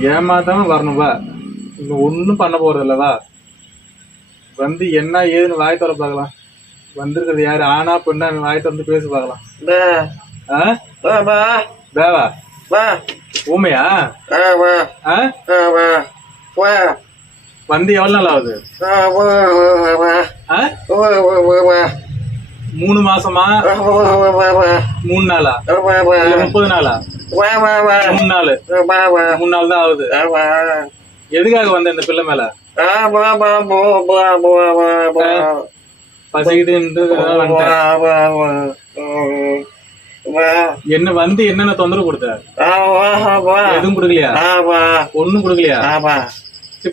ஏமாத்தாம வரணும்பா இங்க ஒண்ணும் பண்ண போறது இல்லவா வந்து என்ன ஏதுன்னு வாய் தர பார்க்கலாம். வந்திருக்கிறது யாரு? ஆனா பெண்ணா வாய் திறந்து பேசி பார்க்கலாம். தேவா ஊமையா? வந்து எவ்வளவு நாள் ஆகுது? மூணு மாசமா? மூணு நாளா? முப்பது நாளா? மூணு நாள் மூணு நாள் தான் ஆகுது எதுக்காக வந்த இந்த பிள்ளை மேல ஆ பா பா பா பா பா பா பா பசிக்குதுன்ட்டு வந்துட்டேன். என்ன வந்து என்னென்ன தொந்தரவு கொடுத்த எதுவும் கொடுக்கலையா ஒண்ணும் கொடுக்கலையா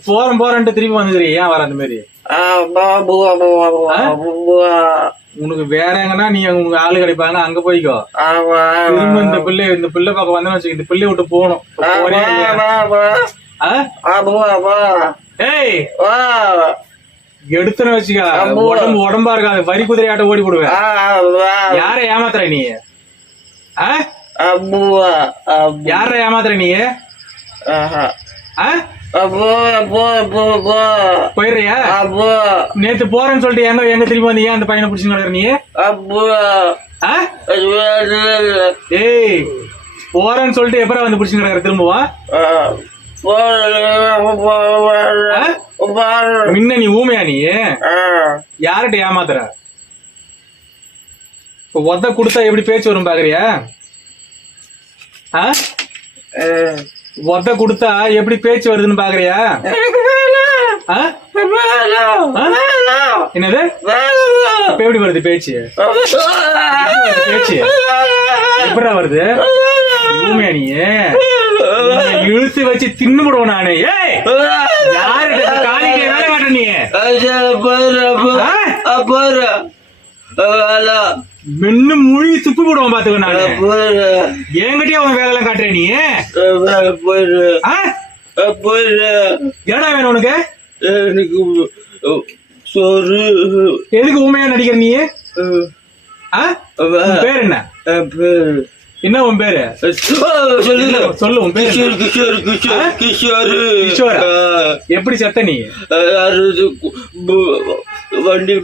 போறேன் போறேன்ட்டு திருப்பி வந்துக்கிறீ ஏன் வர அந்த மாதிரி உனக்கு வேற எங்கன்னா நீ உனக்கு ஆளு கிடைப்பாங்க அங்க போய்க்கோ. திரும்ப இந்த பிள்ளை இந்த பிள்ளை பக்கம் வந்தேன்னு வச்சுக்க இந்த பிள்ளைய விட்டு போகணும்? ஏய்! எடுத்துன வச்சுக்க. உடம்பு உடம்பா இருக்காது. வரி குதிரை ஆட்ட ஓடி போடுவேன். யார ஏமாத்துற நீ? ஆ? யார ஏமாத்துற நீ? ஆ? போயிடுறியா? நேத்து போறேன்னு சொல்லிட்டு எங்க எங்க திரும்பி வந்து? ஏன் அந்த பையனை பிடிச்சு நடக்கிற நீ? ஏய் போறேன்னு சொல்லிட்டு எப்பறம் வந்து பிடிச்சு நடக்கிற திரும்பவா? முன்ன நீ ஊமையா நீ? யார்கிட்ட ஏமாத்துற? இப்ப ஒத்த கொடுத்தா எப்படி பேச்சு வரும் பாக்குறியா? ஆ? ஒத்த கொடுத்தா எப்படி பேச்சு வருதுன்னு பாக்குறியா? என்னது? இப்ப எப்படி வருது பேச்சு? பேச்சு? எப்படா வருது? ஊமையா நீ இழுத்து வச்சு தின்னு போடுவோம் நானு. ஏய்! யாருகிட்ட காலிக்கு வேலை காட்டுற நீ? ஆ? மென்னு மொழி துப்பி போடுவோம் பாத்துக்க நானு. என்கிட்டயே அவன் வேலை எல்லாம் காட்டுற நீ? ஆ? என்னடா வேணும் உனக்கு? எனக்கு சோறு. எதுக்கு ஊமையா நடிக்கிற நீ? உன் பேர் என்ன? பேரு. என்ன உன் பேரு? சொல்லுங்க சொல்லு. உன் பேர்? கிஷோர் கிஷோர் கிஷோர் கிஷோரா? எப்படி செத்த நீ? வண்டியில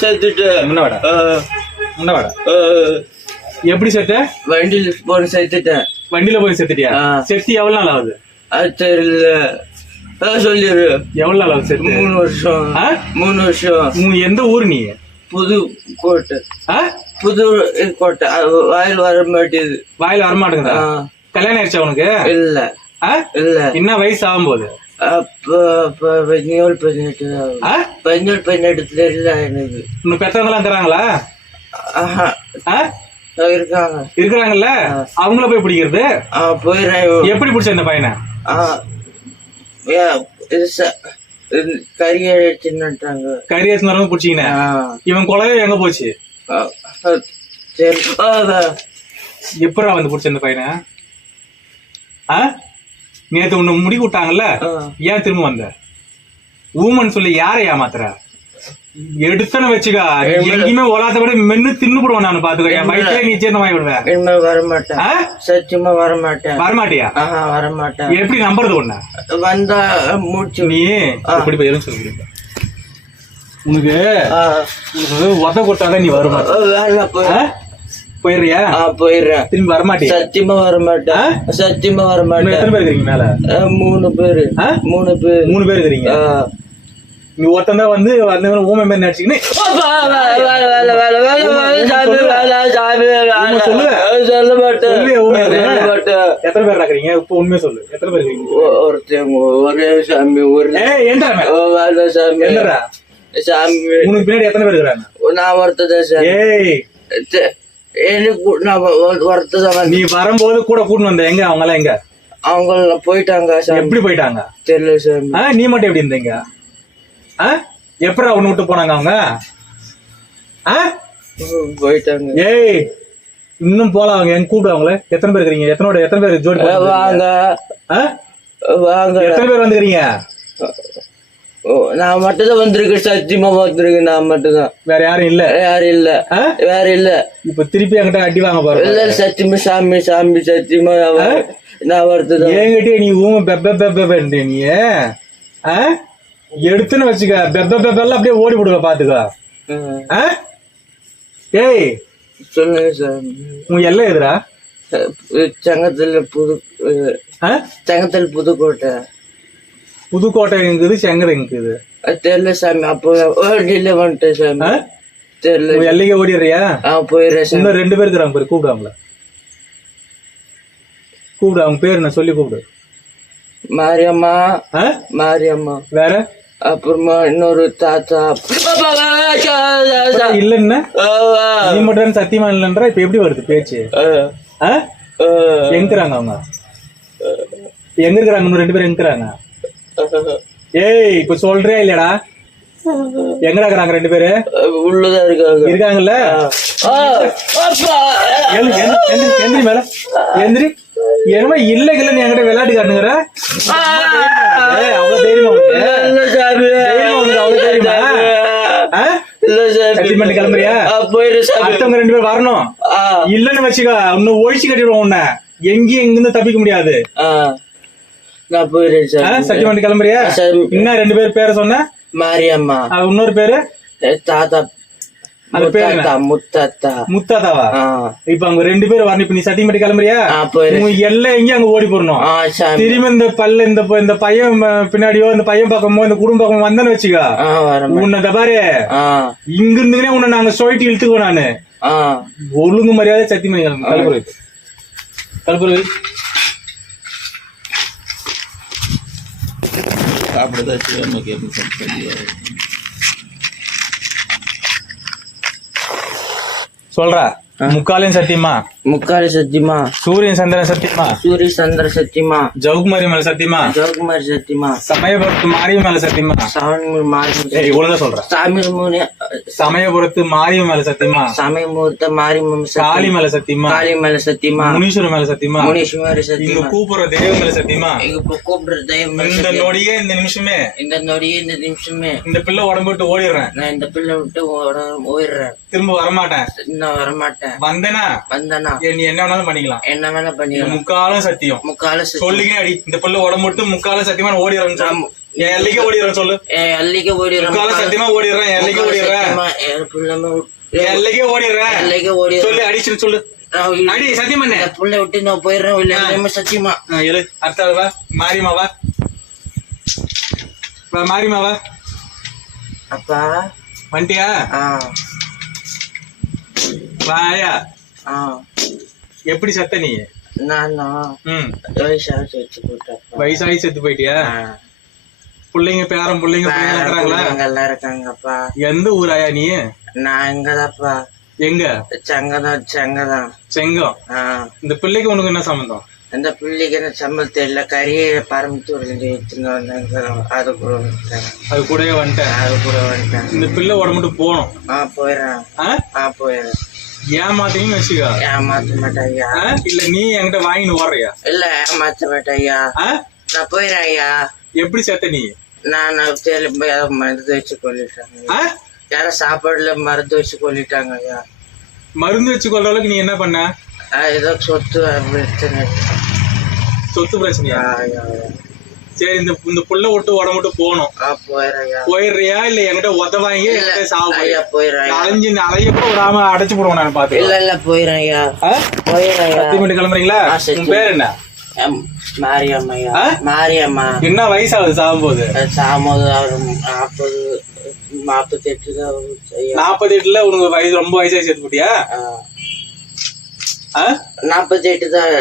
சேர்த்துட்டேன் முன்ன வாடா. முன்ன வாடா. ஆ, எப்படி செத்த வண்டியில போன சேர்த்துட்டேன். வண்டியில போய் செத்துட்டியா ஆ. செத்து எவ்வளவு நாள் ஆகுது? அது தெரியல. ஆ, சொல்லிரு. எவ்வளவு நாள் ஆகுது செத்து மூணு வருஷம்? மூணு வருஷம். எந்த ஊர் நீ? புது கோட்டை? புது கோட்டை. வாயில் வர மாட்டேது வாயில வரமாட்டேங்குதா ஆ, கல்யாணம் ஆயிடுச்சா உனக்கு? இல்ல? இல்ல. என்ன வயசு ஆகும் போது அப்ப அப்ப பதினேழு பதினெட்டு? பதினேழு பதினெட்டு தெரியல எனக்கு. இன்னும் ஆஹா. ஆ? இருக்காங்க. இருக்கிறாங்கல்ல? அவங்கள போய் பிடிக்கிறது? போயிடுறேன். எப்படி பிடிச்ச இந்த பையனை? கறி அழைச்சுன்னுட்டாங்க கறி பிடிச்சிக்கின? ஆ. இவன் குலவே எங்க போச்சு. எப்படா வந்து பிடிச்ச இந்த பையனை? ஆ? நேத்து உன்னை முடி விட்டாங்கல்ல. ஏன் திரும்ப வந்த? ஊமன் சொல்லி யாரை ஏமாத்துற? எடுத்தன வச்சுக்கா. எங்கேயுமே ஒலாத்த விட மென்னு தின்னு போடுவேன் நான் பாத்துக்கோ. என் வயிற்றுல நீ சேர்ந்த வாங்கி விடுவேன் இனிமேல் வரமாட்டேன்? சத்தியமா வரமாட்டேன். வரமாட்டியா? ஆஹா வரமாட்டேன். எப்படி நம்புறது ஒண்ணு வந்தா மூச்சு. நீ? இப்படி போய் எதுவும் சொல்லி உனக்கு உனக்கு உத கொடுத்தாதான் நீ வருமா? போயிடுறியா போயிடுறேன் திரும்பி வரமாட்டியா சத்தியமா வரமாட்டேன் சத்தியமா வரமாட்டேன் எத்தனை பேர் இருக்கீங்க மேல மூணு பேரு? மூணு பேரு மூணு பேர் இருக்கிறீங்க ஆ. நீ ஒருத்தன் தான் வந்து அந்த ஊமை மாதிரி நடிச்சுக்கின்னு சாமி, சாமி, சொல்லு. மாட்டேன் எத்தனை பேர் இருக்கிறீங்க இப்ப உண்மையை சொல்லு எத்தனை பேர் இருக்கீங்க ஒருத்தன் ஒரே சாமி ஏன்டா சாமி என்னடா சாமி உனக்கு பின்னாடி எத்தனை பேர் இருக்கிறாங்க நான் ஒருத்ததான் சார் ஏய் எனக்கு நீ வரும்போது கூட கூட்டு வந்த. எங்க? அவங்க எல்லாம் எங்க? அவங்க போயிட்டாங்க எப்படி போயிட்டாங்க? தெரியல ஆ நீ மட்டும் எப்படி இருந்தீங்க? எப்படா ஒண்ணு விட்டு போனாங்க அவங்க? போயிட்டாங்க. ஏய் இன்னும் போலாம் அவங்க. எங்க கூப்பிடு அவங்கள? எத்தனை பேர் இருக்கிறீங்க? எத்தனோட எத்தனை பேர் ஜோடி வாங்க? வாங்க. எத்தனை பேர் வந்துக்கிறீங்க? நான் மட்டும் தான் வந்திருக்கேன் சத்தியமா வந்திருக்கேன் நான் மட்டும் தான் வேற யாரும் இல்ல? யாரும் இல்ல? வேற இல்ல. இப்ப திருப்பி என்கிட்ட அடி வாங்க பாரு இல்ல சத்தியமா சாமி சாமி சத்தியமா நான் வர- நான் வரதுதான் என்கிட்ட நீ ஊம பெப்ப பெப்ப நீ? எடுத்துன்னு வச்சுக்க பெப்ப பெப்பெல்லாம் அப்படியே ஓடி விடுவ பாத்துக்க? ஏய் சொல்லுங்க சார் உன் எல்லை எதுரா சங்கத்துல புது? சங்கத்தில் புதுக்கோட்டை. புதுக்கோட்டை செங்கது எங்குது அது தெரியல சாமி. அப்போ வண்டியில வந்துட்டேன் சாமி? தெரியல. எல்லைக்கு ஓடிடுறியா? ஆ போயிடுறேன் சாமி. இன்னும் ரெண்டு பேர் இருக்கிறாங்க பேர் கூப்பிடுவாங்களா கூப்பிடு அவங்க பேர் என்ன? சொல்லி கூப்பிடு. மாரியம்மா? மாரியம்மா. வேற? அப்புறமா இன்னொரு தாத்தா. ஆ, ஆ, நீ மட்டும் சத்தியமா இல்லைன்ற இப்ப எப்படி வருது பேச்சு? எங்க அவங்க? எங்க இருக்கிறாங்க? இன்னும் ரெண்டு பேரும் எங்க ஏய் இப்ப சொல்றியா இல்லடா எங்கடா இருக்கிறாங்க ரெண்டு பேரு? உள்ளதான் இருக்காங்க. இருக்காங்கல்ல? எந்திரி- மேல. எந்திரி. என்னமா இல்ல நீ என்கிட்ட விளையாட்டு காட்டுங்கிற அவ்வளவு தைரியமா அவ்வளவு தைரியமா? கிளம்புறியா? சாமி. அடுத்தவங்க ரெண்டு பேர் வரணும். இல்லன்னு வச்சுக்க இன்னும் ஒழிச்சு கட்டிடுவோம் உன்னை. எங்கேயும் எங்கிருந்து தப்பிக்க முடியாது. நான் போயிடுறேன் ஆ, சாமி. சத்தியமாட்டு கிளம்புறியா. இன்னும் ரெண்டு பேர் பேரை சொன்ன? மாரியம்மா. அது இன்னொரு பேரு? தாத்தா. அது பேரு? முத்தாத்தா முத்தாத்தா. முத்தாதாவா ஆ. இப்ப அவங்க ரெண்டு பேரும் வரணும். இப்ப நீ சத்தியமாட்டி கிளம்புறியா? ஆ, போயிரு உங்க எல்லாம் எங்கேயும் அங்க ஓடி போடணும். திரும்ப இந்த பல்ல இந்த இந்த பையன் பின்னாடியோ இந்த பையன் பக்கமோ இந்த குடும்ப பக்கமோ வந்தேன்னு வச்சுக்கோ. உன்னை இந்த பாரு ஆ. இங்க இருந்துக்கினே உன்னை நாங்க சொல்லிட்டு இழுத்துக்குவோம் நானு. ஒழுங்கு மரியாதை சத்தியமணி கிளம்பு. கல்புரை கல்புரை சாப்பிடுதா சிவன் கேட்பு சொல்லி சொல்றா. முக்காலையும் சத்தியமா முக்காலி சத்தியமா சூரியன் சந்திரன் சத்தியமா சூரிய சந்திர சத்தியமா ஜவுகுமாரி மேல சத்தியமா ஜோகுமாரி சத்தியமா சமயபுரத்து மாரியம்மன் மேல சத்தியமா சாமி மாரி ஒழுங்கா சொல்றேன் சாமி மூணு சமயபுரத்து மாரியம்மன் மேல சத்தியமா சாமி மூர்த்த மாரி காளி மேல சத்தியமா காளி மேல சத்தியமா முனீஸ்வரர் மேல சத்தியமா முனீஸ்வரி இங்க சத்தியமா கூப்பிடுற தெய்வம் மேல சத்தியமா இங்க கூப்பிடுற தெய்வம் மேல இந்த. நொடியே இந்த நிமிஷமே இந்த நொடியே இந்த நிமிஷமே இந்த பிள்ளை உடம்பு விட்டு ஓடிடுறேன் நான் இந்த பிள்ளை விட்டு ஓட- ஓடிடுறேன் திரும்ப வரமாட்டேன் இன்னும் வரமாட்டேன் வந்தேனா? வந்தனா. நீ என்ன வேணாலும் பண்ணிக்கலாம். என்ன வேணா இது பண்ணிடலாம் முக்காலும் சத்தியம். முக்கால சத்தியம். சொல்லிக்கே அடி. இந்த பிள்ளை உடம்பு விட்டு முக்காலும் சத்தியமா சொல்லு. என் எல்லைக்கே ஓடிடுறேன் சொல்லு. ஏ அள்ளிக்க ஓடிடுறேன். முக்காலும் சத்தியமா ஓடிடுறேன். என் எல்லைக்கே ஓடிடுறேன். என் என் எல்லைக்கே ஓடிடுறேன். அள்ளிக்க ஓடிடுறேன். சொல்லி அடிச்சுன்னு சொல்லு. அடி சத்தியம் பண்ணு. புள்ளை விட்டு நான் போயிடுறேன். இல்ல சத்தியமா. எழு அடுத்த வா. மாரிமா வா. வா மாரிமா வா. அப்பா. வந்துட்டியா? வாயா? எப்படி சத்த நீ? நானா? வயசாக வச்சு போட்டேன். வயசாகி செத்து போயிட்டியா? பிள்ளைங்க பேரம் பிள்ளைங்க எல்லாம் இருக்காங்கப்பா. எந்த ஊராயா நீ? நான் இங்கதான்ப்பா எங்க? சங்கதான் சங்கதான் செங்கம். இந்த பிள்ளைக்கு உனக்கு என்ன சம்பந்தம்? இந்த பிள்ளைக்கு என்ன சம்பளம் தெரியல. கறியை பரமத்தூர்ல இருந்து எடுத்துன்னு வந்தாங்க அது கூட வந்துட்டேன். அது கூடவே வந்துட்டேன். அது கூட வந்துட்டேன். இந்த பிள்ளை உடம்புட்டு போகணும். ஆ போயிடுறேன்? ஆ போயிடுறேன். ஏமாத்தீங்கன்னு வச்சுக்கோ. ஏமாத்த ஆ? இல்ல நீ என்கிட்ட வாங்கின்னு ஓடுறியா? இல்ல ஏமாத்த ஆ? நான் போயிடுறேன் ஐயா எப்படி செத்த நீ? நான் திரும்ப யாரோ மருந்து வச்சு கொல்லிட்டாங்க? யாரோ சாப்பாடுல மருந்து வச்சு கொல்லிட்டாங்க ஐயா மருந்து வச்சு கொள்ற அளவுக்கு நீ என்ன பண்ண? ஏதோ சொத்து பிரச்சனை. சொத்து பிரச்சனையா? ஐயா. சரி இந்த இந்த புள்ள விட்டு உடம்பு விட்டு போகணும். போயிடுறியா இல்ல என்கிட்ட உத வாங்கி என்கிட்ட சாவு போயிடுறேன் அலைஞ்சு அலைய கூட விடாம அடைச்சு போடுவோம் நான் பாத்து இல்ல இல்ல போயிடுறேன் ஐயா சத்தியமட்டி கிளம்புறீங்களா. உன் பேர் என்ன? எம், மாரியம்மா. என்ன வயசாகுது சாகும் போது சாமது அவர் நாற்பது நாற்பத்தி எட்டு தான் ஆகுது ஐயா நாற்பது எட்டுல உனக்கு வயசு ரொம்ப வயசாகி சேர்த்து போட்டியா. நாற்பத்தி எட்டு தான்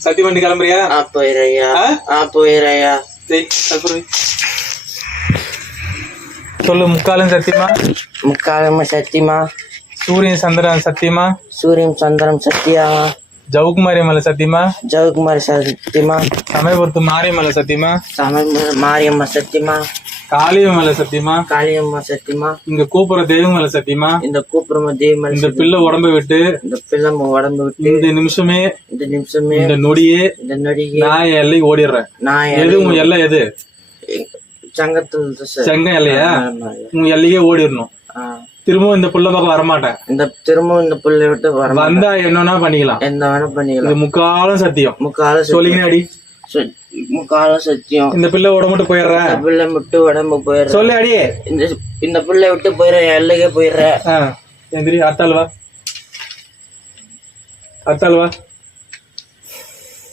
சத்தியமண்டி கிளம்புறியா ஆ போயிடுறேன் ஐயா ஆ? கற்பூரவி. சொல்லு முக்காலும் சத்தியமா முக்காலம சத்தியமா சூரியன் சந்திரன் சத்தியமா சூரியன் சந்திரம் சத்தியமா ஜவுக்குமாரி மலை சத்தியமா ஜெயக்குமாரி சத்தியமா சமயபுரத்து மாரியமலை சத்தியமா சம மாரியம்மா சத்தியமா காளிய மலை சத்தியமா? காளியம்மா சத்தியமா? இங்க கூப்பிடுற தெய்வம் மலை சத்தியமா? இந்த கூப்பிடும தெய்வம் இந்த பிள்ளை உடம்ப விட்டு இந்த பிள்ளை உடம்பு விட்டு இந்த நிமிஷமே இந்த நிமிஷமே இந்த நொடியே இந்த நொடியே நான் எல்லைக்கு ஓடிடுறேன். நான் எது உன் எல்லை எது? சங்கத்தில் செங்கம் இல்லையா உங்க எல்லையே? ஓடிடணும். திரும்பவும் இந்த புள்ள பக்கம் வரமாட்டேன். இந்த திரும்பவும் இந்த புள்ளை விட்டு வர வந்தா என்னன்னா பண்ணிக்கலாம். எந்த வேணா பண்ணிக்கலாம். இது முக்காலும் சத்தியம். முக்கால சொல்லிங்க அடி. முக்கால சத்தியம் இந்த பிள்ளை விட மட்டும் போயிடுறேன் இந்த பிள்ளை விட்டு உடம்பு போயிடுற. சொல்லு அடி இந்த இந்த பிள்ளை விட்டு போயிடுற எல்லைக்கே போயிடுற. எந்திரி அத்தாள் வா. அத்தாள் வா.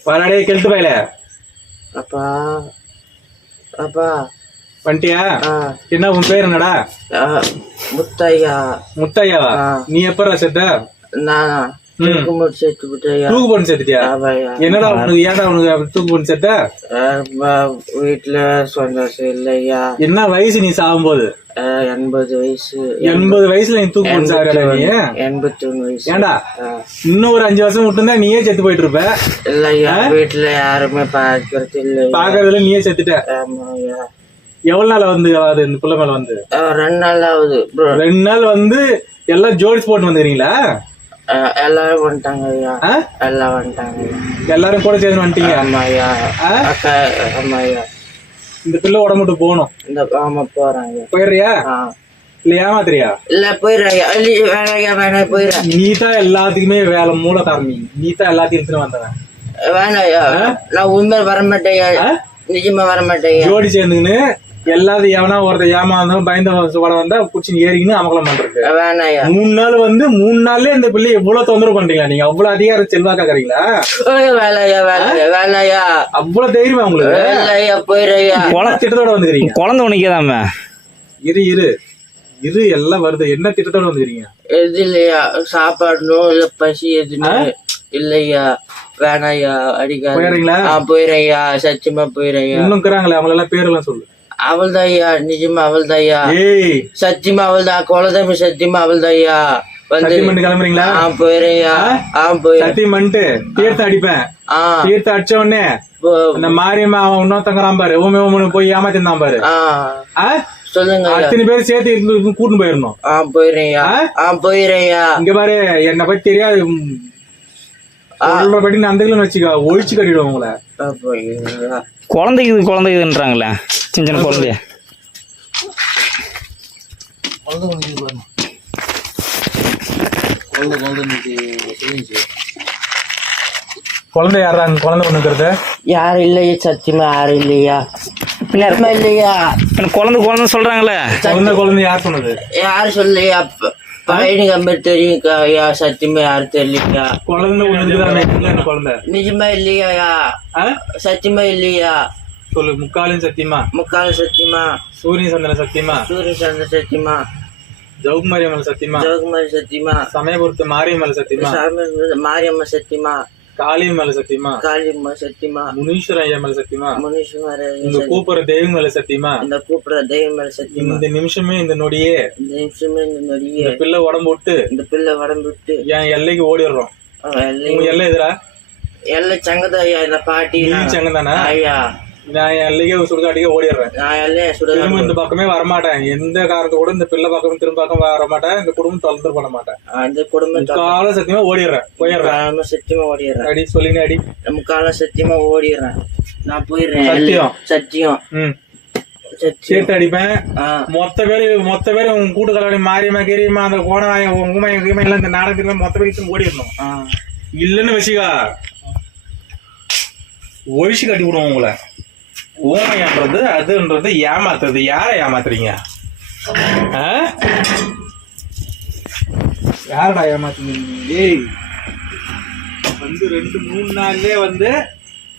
வராடே கெழுத்து பயல அப்பா அப்பா. வந்துட்டியா என்ன உன் பேர் என்னடா? முத்தையா. முத்தையாவா. நீ எப்படா செத்த? நானா. தூக்கு போட்டு செத்துட்டியா ஆபாயா என்னடா உனக்கு ஏன்டா உனக்கு தூக்கு போட்டு வீட்டுல சந்தோஷம் இல்லையா? என்ன வயசு நீ சாகும்போது? எண்பது வயசு. எண்பது வயசுல நீ தூக்கு போட்டு நீ? எண்பத்தி ஒண்ணு வயசு. ஏன்டா. இன்னும் ஒரு அஞ்சு வருஷம் விட்டுருந்தா நீயே செத்து போயிட்டு இருப்ப இல்லையா வீட்டுல யாருமே பார்க்கறது இல்லையா? பாக்குறதுல நீயே செத்துட்ட. எவ்வளவு நாள் வந்து அது இந்த புள்ள மேல வந்து? ரெண்டு நாள் ஆகுது ரெண்டு நாள் வந்து எல்லாம் ஜோடிஸ் போட்டு வந்துக்கிறீங்களா? எல்லாரும் வந்துட்டாங்க ஐயா? எல்லாம் வந்துட்டாங்க ஐயா எல்லாரும் கூட சேர்ந்து வந்துட்டீங்க? ஆமாய்யா. ஆ? அக்கா ஆமாய்யா. இந்த பிள்ளை உடம்புட்டு போகணும். இந்த ஆமா போறாங்க. போயிடுறியா? இல்ல ஏமாத்துறியா? இல்ல வேணாம் போயிடுறேன் நீ தான் எல்லாத்துக்குமே வேலை மூல காரணி நீ தான் எல்லாத்தையும் எடுத்துட்டு வந்தவன். வேணாய்யா. நான் உண்மை வரமாட்டேயா ஆ? நிஜமா வரமாட்டேயா ஜோடி சேர்ந்துக்கின்னு எல்லாத்தையும் எவனா ஒருத்தர் ஏமாந்தவன் பயந்த வட வந்தா புடிச்சு ஏறிக்கின்னு அமகலம் பண்றது வேணாய்யா மூணு நாள் வந்து மூணு நாள்லயே இந்த பிள்ளை எவ்வளவு தொந்தரவு பண்றீங்களா? நீங்க அவ்வளவு அதிகார செல்வாக்காக்குறீங்களா வேலையா வேலையா வேலையா அவ்வளவு தைரியமா உங்களுக்கு? வேலையா போயிடுறையா திட்டத்தோட வந்துக்கிறீங்க. குழந்தை உனக்கேதாம இரு இரு. இரு எல்லாம் வருது. என்ன திட்டத்தோட வந்துக்கிறீங்க? எது இல்லையா? சாப்பாடணும் இல்ல பசி எதுவுமே இல்லையா வேணாயா அடிக்காது போயிடுறீங்களா? ஆ போயிடுறையா சத்தியமா போயிடுறையா இன்னும் இருக்கிறாங்களே? அவங்க எல்லாம் பேரெல்லாம் சொல்லு. அவள்தாய்யா நிஜமா அவள்தாய்யா. ஏய். சத்தியமா அவள்தான் குலதம்பி சத்தியமா அவள்தாய்யா. வந்து கிளம்புறீங்களா? ஆ போயிடுறையா ஆ? சத்தியம் பண்ணிட்டு தீர்த்தம் அடிப்பேன். தீர்த்தம் அடிச்ச உடனே இந்த மாரியம்மா அவன் இன்னொருத்தங்கிறான் பாரு. ஊமே ஊமனு போய் ஏமாத்திருந்தான் பாரு? சொல்லுங்க. அத்தனை பேர் சேர்த்து இருந்து கூட்டின்னு போயிடணும். ஆ போயிடுறையா ஆ? போயிடுறையா இங்க பாரு என்னை பத்தி தெரியாது. சொல்றபடி நந்துகளும் வச்சுக்கோ ஒழிச்சு கட்டிடுவோம் உங்களை. குழந்தைக்கு குழந்தைக்குன்றாங்களே சின்ன சின்ன குழந்தைய குழந்தை குழந்தை இன்னைக்கு சொல்லிச்சு குழந்தை பண்ணுக்கிறது யாரும் இல்லையா சத்தியமா யாரும் இல்லையா? பின்னாடி இல்லையா? பின்ன குழந்தை குழந்தை சொல்றாங்களே. குழந்தை குழந்தை யார் சொன்னது? யாரு சொல்லையா பையனுக்கு அம்மா தெரியும் ஐயா சத்தியமா யாரும் தெரியலையா குழந்தை ஒண்ணு குழந்தை. நிஜமா இல்லையா? சத்தியமா இல்லையா? சொல்லு முக்காலும் சத்தியமா? முக்கால சத்தியமா. சூரிய சந்திரன் சத்தியமா? சூரிய சந்திர சத்தியமா. ஜவுகுமாரியம்மன் சத்தியமா? ஜோகுமாரி சத்தியமா. சமயபுரத்து மாரியம்மன் சத்தியமா? சாமி மாரியம்மா சத்தியமா. காளியம்மன் சத்தியமா? காளியம்மா சத்தியமா. முனீஸ்வர ஐயம்மன் சத்தியமா? முனீஸ்வர இந்த கூப்பிடுற தெய்வம் மேல சத்தியமா? இந்த கூப்பிடுற தெய்வம் மேல சத்தியமா. இந்த நிமிஷமே இந்த நொடியே. இந்த நிமிஷமே இந்த நொடியே. இந்த பிள்ளை உடம்பு விட்டு இந்த பிள்ளை உடம்பு விட்டு. என் எல்லைக்கு ஓடிடுறோம். உங்க எல்லை எதிரா எல்லாம் சங்கத ஐயா இந்த பாட்டி. நீ சங்கம் தானே? ஐயா. நான் எல்லைக்கே சுடுகாட்டுக்கே ஓடிடுறேன். நான் சுடுகாடு திரும்ப இந்த பக்கமே வரமாட்டேன். எந்த காரணத்து கூட இந்த பிள்ளை பக்கம் திரும்ப பக்கம் வர மாட்டேன் இந்த குடும்பம் தொலைந்து பண்ண மாட்டேன். அந்த குடும்பத்தை கால சத்தியமா ஓடிடுறேன். போயிடுறேன். சத்தியமா ஓடிடுறேன். அடி சொல்லினே அடி. நம்ம காலம் சத்தியமா ஓடிடுறேன். நான் போயிடுறேன். சத்தியம். சத்தியம். ம். சேர்த்து அடிப்பேன். மொத்த பேரு மொத்த பேரு உங்க கூட்டு கலவடி மாரியம்மா கீரியம்மா அந்த கோணவாயம் உங்கமா எங்கேயுமே எல்லாம் இந்த நாடகத்துல மொத்த பேருக்கு ஓடிடணும். இல்லன்னு வச்சுக்கா. ஒழிச்சு கட்டி விடுவோம் உங்களை. ஊமையான்றது அதுன்றது ஏமாத்துறது. யாரை ஏமாத்துறீங்க? ஆ? யாரடா ஏமாத்துறீங்க ஏய் வந்து ரெண்டு மூணு நாள்லயே வந்து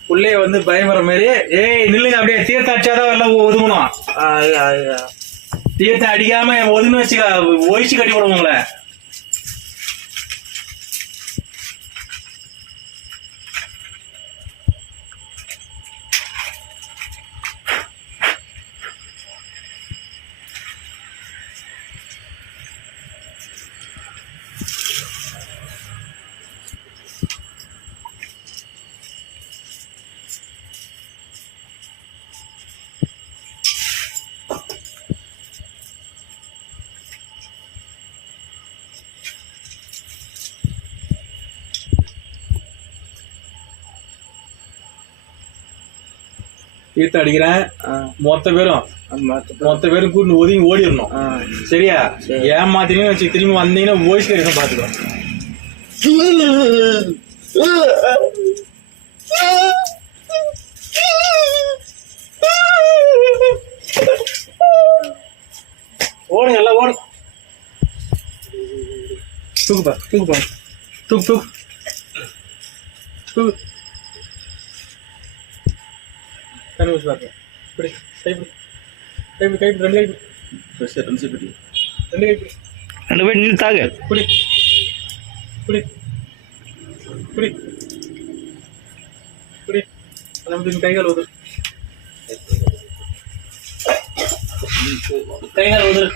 புள்ளைய வந்து பயமுற மாதிரி ஏய் நில்லுங்க அப்படியே தீர்த்த அடிச்சாதான் எல்லாம் ஒதுங்கணும். ஐயா ஐயா தீர்த்த அடிக்காம ஒதுன்னு வச்சுக்க ஒழிச்சு கட்டி விடுவோம் தீர்த்த அடிக்கிறேன். மொத்த பேரும். மொத்த பேரும். கூட்டு ஒதுங்கி ஓடிடணும். சரியா? சரி. ஏமாத்தினீங்கன்னு வச்சு திரும்பி வந்தீங்கன்னா வாய்ஸ் கேட்க பாத்துக்கோ ஓடுங்க எல்லாம் ஓடு. தூக்குப்பா தூக்குப்பா தூக்கு தூக்கு. தூக்கு. கண்ணு வச்சு பாருங்க இப்படி கைப்பிடி கைப்பிடி கைப்பிடி ரெண்டு கைப்பிடி ரெண்டு கைப்பிடி ரெண்டு பேர் நின்று தாகு குடி குடி குடி குடி நமக்கு கை கால் உதவு கை கால் உதவு